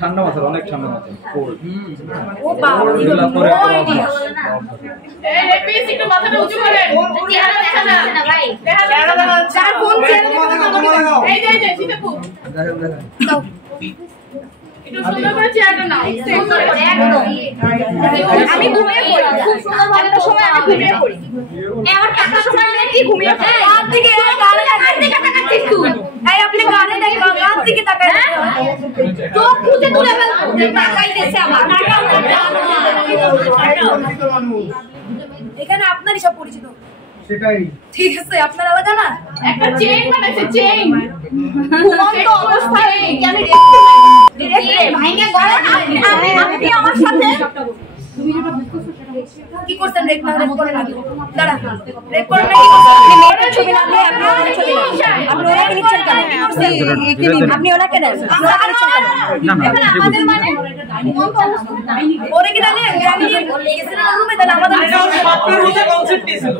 ঠান্ডা মাথা, অনেক ঠান্ডা মাথা। ও বাবা, এই এপিস একটু মাথাটা উঁচু করেন। চেহারা দেখা যাচ্ছে না ভাই। চেহারা দেখা যাচ্ছে। আর কোন চেহারা? এই যে সীতাপু। দাও। একটু সুন্দর করে চেহারাটা নাও। সুন্দর করে একদম। আমি ঘুমিয়ে পড়ি। খুব সুন্দর ভাবে তো সময় আমি ঘুমিয়ে পড়ি। আমার টাকার সময় আমি কি ঘুমিয়ে পড়ি? রাত দিকে গালে তাকাচ্ছিস তুই। এই আপনি গালে দেখো, রাত দিকে তাকায়। চোখ খুঁজে তুলে ফেলবো। তাকাইতেছে আমার। এখানে আপনারই সব পরিচিত। সেটাই ঠিক আছে, আপনার এলাকা না একটা চেইন বানাইছে, চেইন ঘুমন্ত অবস্থায় কি আমি ভাঙে গলা আপনি আমার সাথে কি করছেন? রেক না রেক করে নাকি দাঁড়া রেক করে নাকি আপনি মেয়েটার ছবি না দিয়ে আপনি ওনার ছবি আপনি ওনাকে নিচ্ছেন কেন? আপনি ওনাকে নেন, আমরা নিচ্ছেন কেন? না আমাদের মানে ঘুমন্ত অবস্থা ওরে কি জানেন? আমি গেছিলাম রুমে, তাহলে আমাদের স্বপ্নের মধ্যে কনসেপ্ট ছিল।